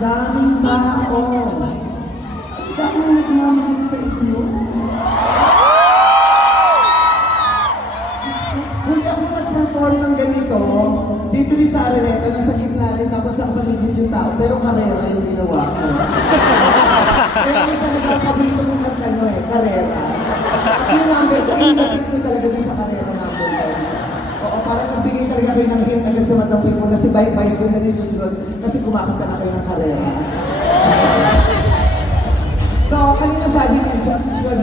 daming tao. Ang daming nagmamahal sa inyo. Huli ako nag-perform ng ganito, dito rin sa Araneta, nasa gitna rin, tapos nakapaligid yung tao, pero karera yung ginawa ko. Kaya yun talaga ang paborito kong kanta nyo karera. At yung number ko, inilapit ko talaga din sa karera number ko, di ba? Oo, parang nagbigay talaga kayo ng hint agad sa Madam People na si Vice ko na rin susunod kasi kumakanta na kayo ng karera. So, kanina sabi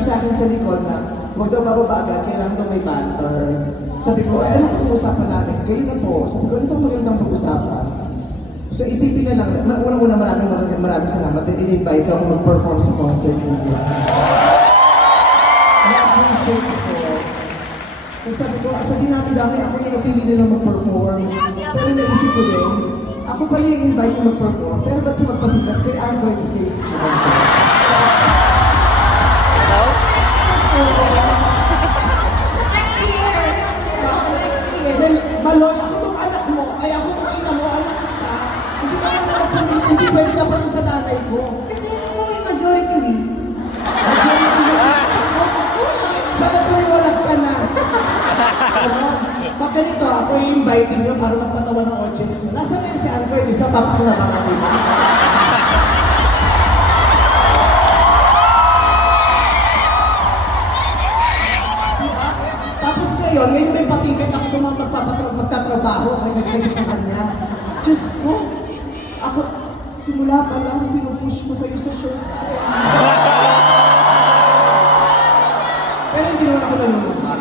sa akin sa likod na huwag daw mababa agad, kailangan daw may banter. Sabi ko, ano kung usapan namin? Kayo na po. Sabi ko, ano bang magandang pag-usapan? So, isipin na lang, unang-una maraming salamat dahil in-invite ako mag-perform sa concert ninyo. I-appreciate ko. So, sabi ko, sa dinami-dami, ako yung napili nila mag-perform. Pero naisip ko din, ako pala yung invite yung mag-perform, pero ba't sa magpasikat kay Ann Curtis kayo susunod ko? Maloy, ako tong anak mo, ay ako tong ina mo, anak kita. Hindi ka nga nakapagin, hindi pwede dapat sa nanay ko. Kasi yung gawin majority wins. Majority wins. Sana tumiwalag ka na. Pag ganito, ako i-invite niyo para magpatawa ng audience nyo. Nasaan na yun si Ann Curtis na papak na mga diba? Ngayon may patiket ako kung magtatrabaho kasi sa kanya. Diyos ko, ako, simula pa lang, pinupush ko kayo sa show. Pero hindi naman ako nanunumpa.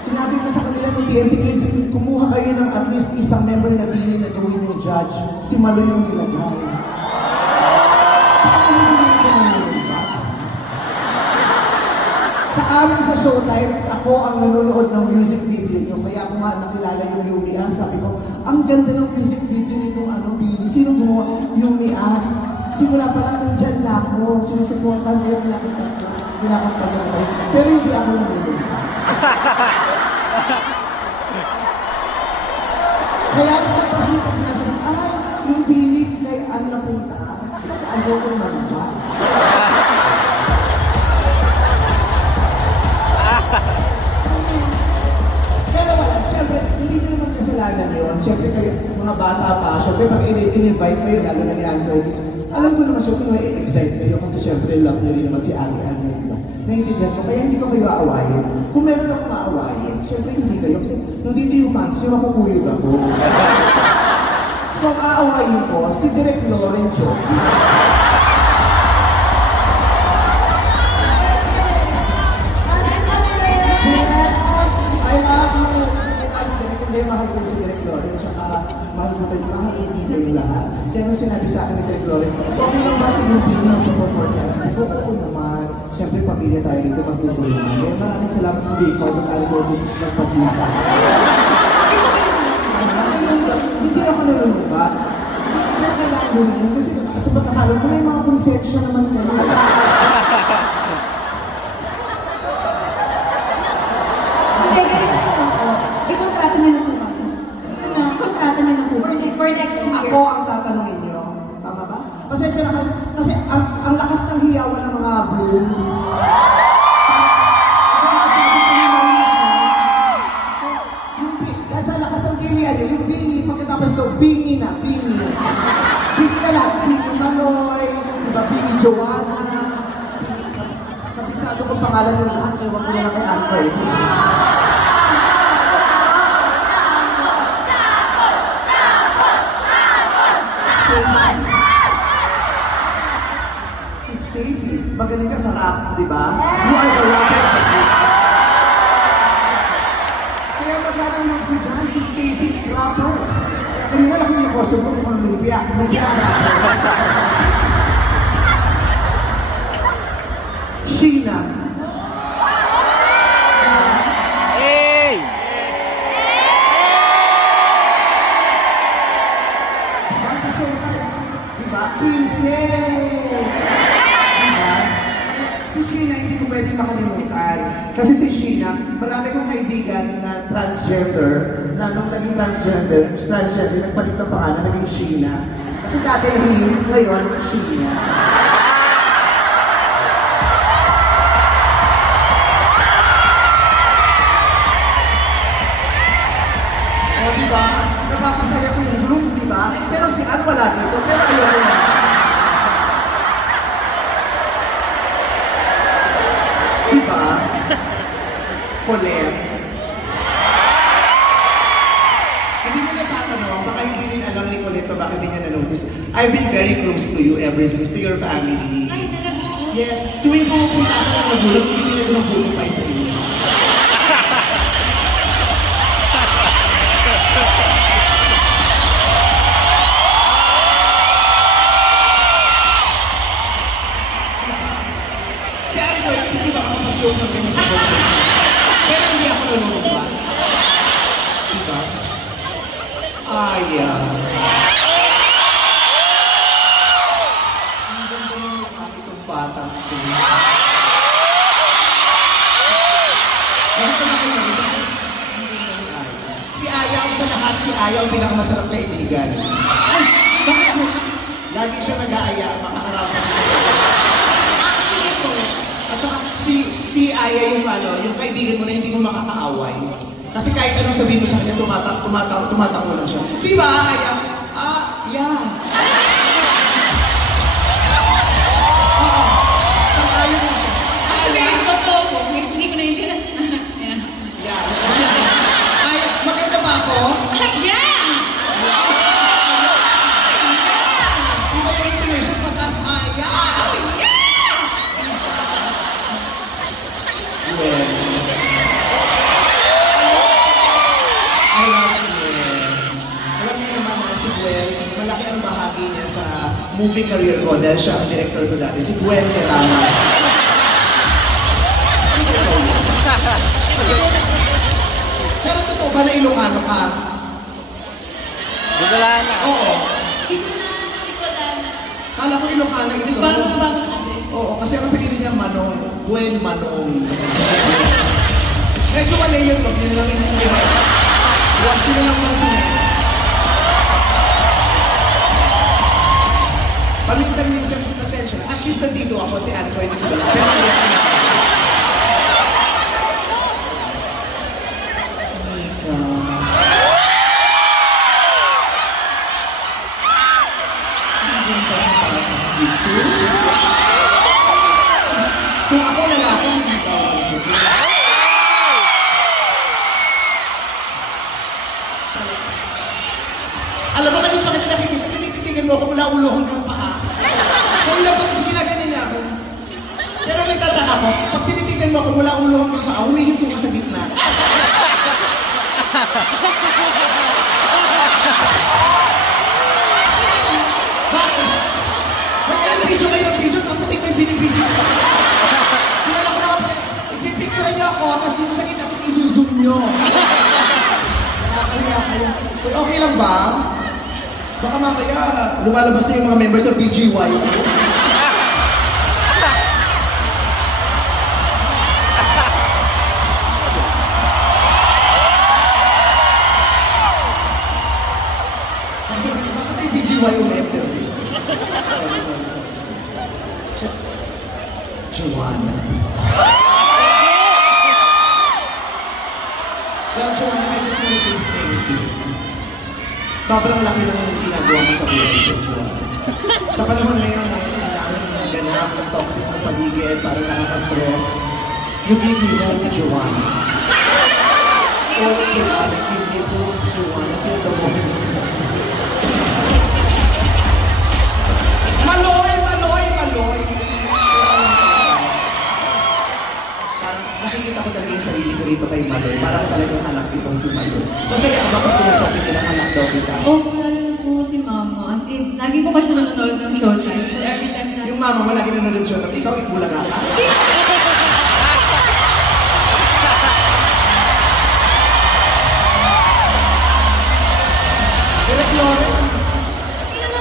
Sinabi ko sa kanila ng TNT Kids, kumuha kayo ng at least isang member na bini na gawin yung judge. Si Malo yung nilagay. Paano hindi naman ako nanunumpa? Sa amin sa Showtime, ako ang nanonood ng music video nyo. Kaya ako nga nakilala yung Yumi As. Sabi ko, ang ganda ng music video nitong Bini. Sino gumawa? Yumi As. Simula pa lang nandyan na ako. Sinusuportan niya yung kinakanta niya ko. Pero hindi ako nanonood. Kaya ako magpasikat na sabi, yung Bini kay Ann napunta. Ayaw ko nagba. Pero wala, syempre, hindi nyo naman kasalanan yun. Syempre kayo, mga bata pa, syempre pag in-invite kayo, lalo na ni Ann Curtis, alam ko naman syempre may excite kayo kasi syempre love nyo rin naman si Ali Ann, diba? Naiintindihan ko, kaya hindi ko kayo aawayin. Kung meron akong aawayin, syempre hindi kayo. Kasi nung dito yung fans, yung makukuyog ako. So, aawayin ko, si Direk Lorenzo. Mahal ko si Direk Loren, tsaka mahal ko tayo, mahal yung lahat. Kaya nung sinabi sa akin ni Direk Loren, okay lang ba sa yung pili ng pag-podcast? Sabi ko, oo naman. Siyempre, pamilya tayo dito magtutulungan. Kaya maraming salamat po being part of Algo, this is Magpasika. Hindi ako nalulungkat. Hindi ko kailangan gawin yun kasi sa pagkakaroon ko may mga konsensya naman kayo. Okay, ganito po ako. Ikontrata niyo na po kami. Ikontrata niyo na po. For next year. Ako ang tatanungin niyo. Tama ba? Pasensya na kayo. Kasi ang lakas ng hiyawan ng mga blooms. Sa lakas ng tilian niyo, yung Bini, pagkatapos ito, Bini na, Bini. Bini na lahat. Bini Maloy, diba, Bini Joanna. Kabisado kong pangalan ng lahat, ewan ko na lang kay Ann Curtis. Si Stacy, magaling ka sa rap, di ba? You are the rapper of the group. Kaya magandang nagpo dyan, si Stacy, rapper. Kaya kanina lang yung koso ko kung lumpia. Lumpia rapper. Sheena. Sa Showtime, di ba? 15! Diba? Si Sheena, hindi ko pwedeng makalimutan. Kasi si Sheena, marami kong kaibigan na transgender, na nung naging transgender, nagpalit ng pangalan, naging Sheena. Kasi dati nahihimik, ngayon, siya. O, diba? Napapasaya ko yung grooms, diba? Pero si Ann wala dito, pero ayoko na. Diba? Colette. Hindi ko natatanong, baka hindi rin alam ni Colette bakit hindi niya na-notice. I've been very close to you ever since, to your family. Ay, talaga po. Yes, tuwing pumupunta ako ng nagulang, bibili ko ng buko pa sa inyo. Si Ari Boy, kasi di ba kapag-joke ng ganyan sa box? Pero hindi ako nalulungkot. Diba? Aya. Ang ganda ng mukha nitong batang ko. Ganito na kayo nalito. Ang ganda ni Aya. Si Aya, sa lahat, si Aya ang pinakamasarap na kaibigan. Ay, bakit po? Lagi siya nag-aaya, makakarapan siya. Actually po, At saka, si Aya yung yung kaibigan mo na hindi mo makakaaway. Kasi kahit anong sabihin mo sa kanya, tumatango lang siya. Di ba, Aya? Yeah. Oo. Sang-ayon mo siya. actually, Aya. totoo po. Hindi ko na yun kailan. Yeah. Yeah. Aya, maganda ba ako? Yeah! Iba yung intonation, pataas, Aya. Gwen. I love Gwen. Alam niyo naman na si Gwen, malaki ang bahagi niya sa movie career ko dahil siya ang director ko dati, si Gwen Teramas. Pero totoo ba na Ilocano ka? Bicolana. Oo. Hindi ko na. Kala ko Ilocano ito. Nagbago ng address. Oo, kasi ang apelido niya Manong. Gwen Manong. Medyo mali yun, wag niyo lang intindihan. Huwag niyo lang pansinin. Paminsan-minsan sa pasensya na. At least nandito ako si Antoine Isabel. Pero ayan. Nika. Ang ganda ng batang ito. Kung ako lalaki, hindi tawag ko. Alam mo, kanina pa kita nakikita, tinititigan mo ako mula ulo hanggang paa. Kung lang pag ginaganyan niya ako. Pero may tataka ko, pag tinitigan mo ako mula ulo hanggang paa, humihinto ka sa gitna. Bakit? May ilang video, tapos ikaw yung binibidyo ko. Kilala ko naman pag ipipicture niyo ako, tapos dito sa gitna, tapos isuzoom niyo. Nakakaya kayo. Uy, okay lang ba? Baka mamaya lumalabas na yung mga members ng BGY. Kasi bakit may BGY yung member dito? Sorry. Joanna. Well, Joanna, I just want to say thank you. Sobrang laki ng ginagawa mo sa buhay ko, Joanna. Sa panahon ngayon, ang daming ganap, ang toxic ng paligid, parang nakaka-stress. You give me hope, Joanna. Oh, Joanna, give me hope, Joanna, till the moment. Maloy! Parang nakikita ko talaga yung sarili ko rito kay Maloy. Parang talagang anak itong si Maloy. Masaya ka ba pag tumusabi nilang anak daw kita? Oo, lalo na po si Mama. As in, lagi po kasi nanonood ng Showtime. So every time na... Yung mama mo lagi nanonood siya, ikaw ikbulaga ka? Direk Lauren,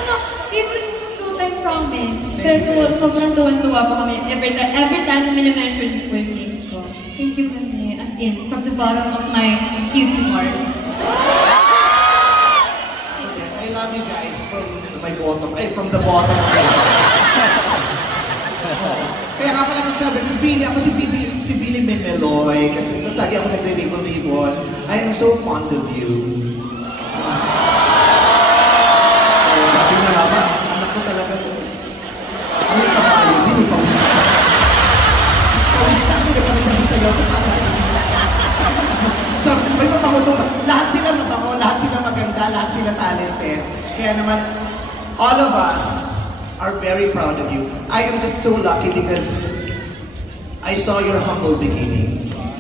No. Favorite ko Showtime, promise. Pero sobrang tuwan-tuwa po kami every time na minimension po yung name ko. Thank you, Mami. As in, from the bottom of my cute heart. I love you guys from my bottom, from the bottom of my Kaya nga pala kung sabi, kasi Bini, ako si Bini Memeloy, kasi mas lagi ako nagre-ribbon-ribbon. I am so fond of you. Sabi na nga, anak ko talaga to. May kapayo din, may pawista. Pawista ko, may pawista sa sayaw ko para sa inyo. So, may mabango to. Lahat sila mabango, lahat sila maganda, lahat sila talented. Kaya naman, all of us are very proud of you. I am just so lucky because I saw your humble beginnings.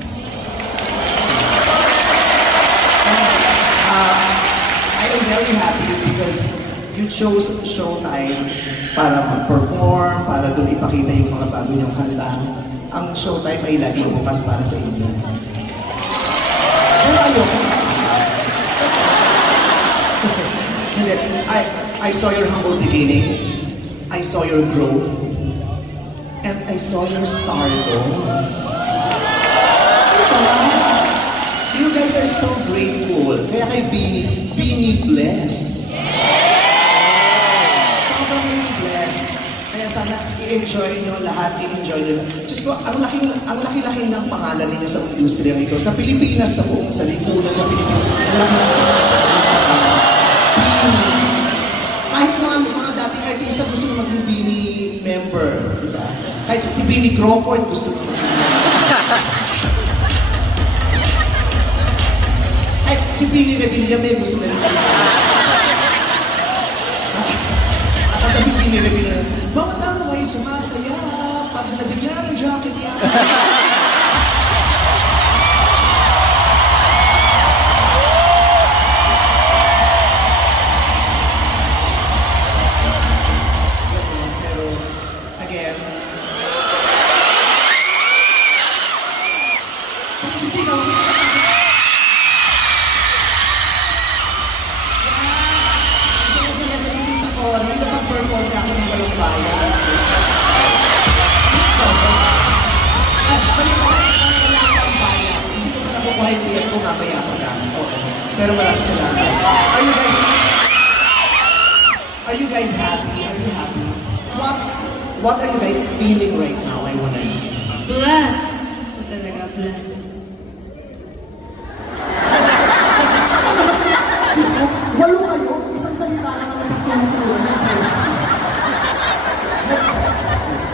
I am very happy because you chose Showtime para mag-perform, para doon ipakita yung mga bago niyong kanta. Ang Showtime ay laging bukas para sa inyo. Pero ayoko. Hindi. I saw your humble beginnings. I saw your growth. And I saw your stardom. You guys are so grateful. Kaya kay Bini blessed. Sobrang blessed. Kaya sana i-enjoy nyo lahat, i-enjoy nyo. Diyos ko, ang laki-laki ng pangalan ninyo sa industriya ito. Sa Pilipinas, sa buong sa lipunan, sa Pilipinas. Ang laki-laki. Bini. Kahit mga dating artista gusto na maging Bini member, di ba? Kahit si Bini Crawford gusto na maging member. Kahit si Bini Revillame gusto na rin maging member. At si Bini Revillame, bawat tao ay sumasaya pag nabigyan ng jacket niya. Sisigaw ko. Saya-saya na yung tita ko. Napag-perform na ako ng walang bayan. At balik ka lang, wala akong bayan. Hindi ko pa nakukuha yung tiyak ko, mamaya pa lang. Pero maraming salamat. Are you guys happy? Are you happy? What are you guys feeling right now? I wanna know. Blessed. Ito talaga, blessed. Diyos mo, walo kayo, isang salita lang ang napagtulong-tulungan ng blessing.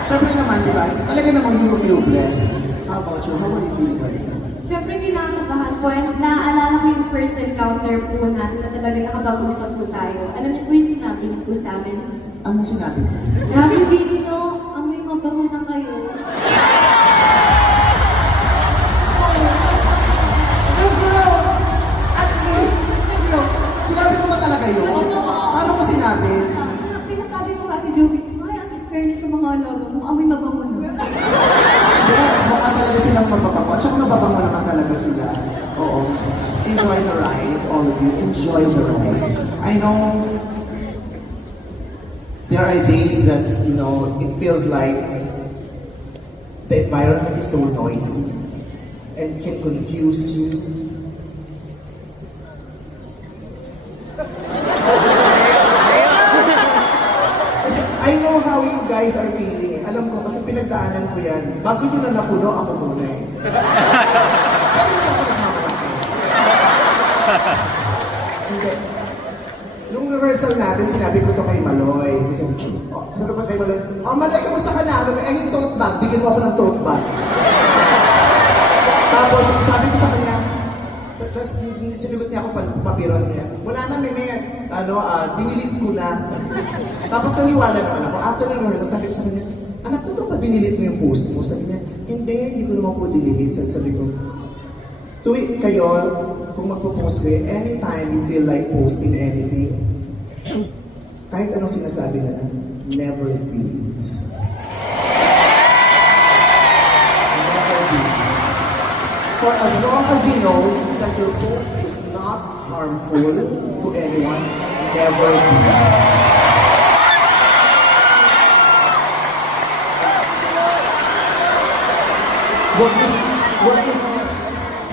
Siyempre naman, di ba? Talaga namang you will feel blessed. How about you? How are you feeling right now? Siyempre kinakabahan po and naaalala ko yung first encounter po natin na talaga nakapag-usap po tayo. Alam niyo po yung sinabi niyo po sa amin, Anong sinabi ko? grabe Bini, no? Amoy mabango na kayo. Sinabi ko ba talaga yun? Paano ko sinabi? Pinasabi ko kay Joey, ay, ang in fairness sa mga logo mo, amoy mabango na. Diba, mukha talaga silang mababango. At saka mababango naman talaga sila. Oo. Enjoy the ride, all of you. Enjoy the ride. I know there are days that, it feels like the environment is so noisy and can confuse you. Kasi I know how you guys are feeling eh. Alam ko kasi pinagdaanan ko yan. Bago nyo na napuno, ako muna eh. Pero hindi ako nagmamalaki. Hindi. Nung rehearsal natin, sinabi ko to kay Maloy. Sabi ko kay Maloy, Maloy, kamusta ka na? Yung tote bag, bigyan mo ako ng tote bag. Tapos, sabi ko sa kanya, tapos sinugot niya ako papiro niya. Wala na, may dinilit ko na. Tapos naniwala naman ako. After ng rehearsal, sabi ko sa kanya, anak, totoo ba dinilit mo yung post mo? Sabi niya, hindi ko naman po dinilit. Sabi ko, tuwi kayo, kung magpo-post kayo, anytime you feel like posting anything, kahit anong sinasabi na, never delete. Never delete. For as long as you know that your post is not harmful to anyone, never delete. Huwag niyo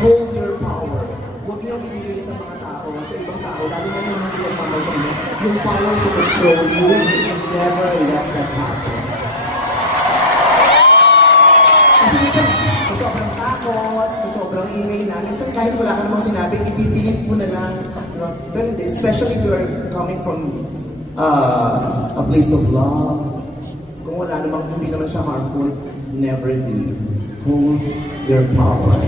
hold your power. Huwag niyong ibigay sa mga tao, sa ibang tao, tao, lalo na yung hindi nagmamasal niya, yung power to control you, never let that happen. Kasi minsan, sa sobrang takot, sa sobrang ingay na, minsan kahit wala ka namang sinabi, ititingin mo na lang. Diba? Pero hindi, especially if you are coming from a place of love, kung wala namang, hindi naman siya harmful, never delete. Hold your power.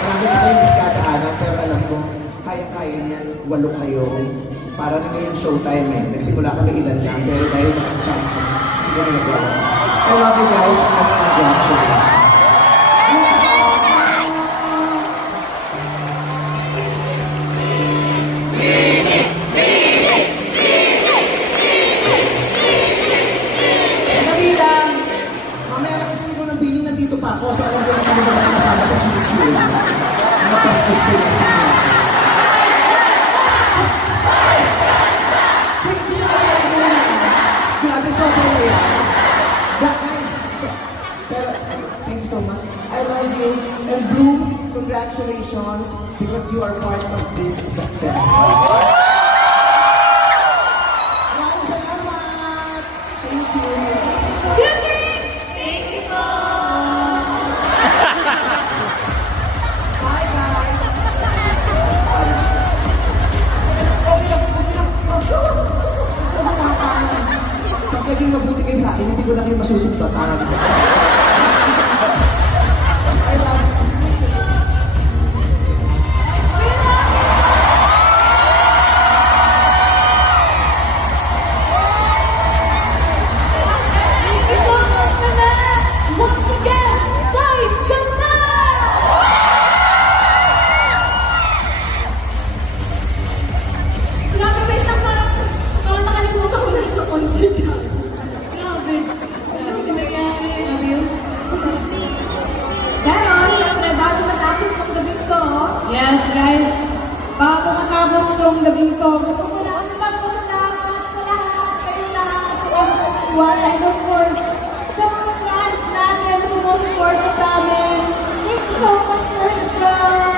Marami pa kayong magkataanan, pero alam ko, kaya-kaya niyan, 8 kayo. Para na kayong showtime eh. Nagsimula kami ilan lang, pero dahil magkakasama kami, hindi kami nagawa. I love you guys, and congratulations. Dali lang. Mamaya makising ko ng bini, nandito pa ako, so alam ko na kami ba kasama sa chili-chili. Mapastos ko yung bini. Wait, hindi nyo alam ko na. Grabe, sobrang na yan. But guys, pero thank you so much. I love you. And Blooms, congratulations because you are part of this success. Maraming salamat. Thank you. Thank you po! Bye guys. Okay lang. Pag naging mabuti kayo sa akin, hindi ko na kayo masusumbatan. I love you. Thank you so much, Mama! Once again, guys, ganda! Grabe, wait lang, parang nakalimutan ko na sa concert na. Grabe. Grabe nangyari. Love you. Pero, syempre, bago matapos ng gabing ko, yes, guys, bago matapos ng gabing ko, gusto ko na kami magpasalamat sa lahat, kayong lahat, sa mga kasagwala, and of course, sa mga fans natin na sumusuporta sa amin. Thank you so much for the trust.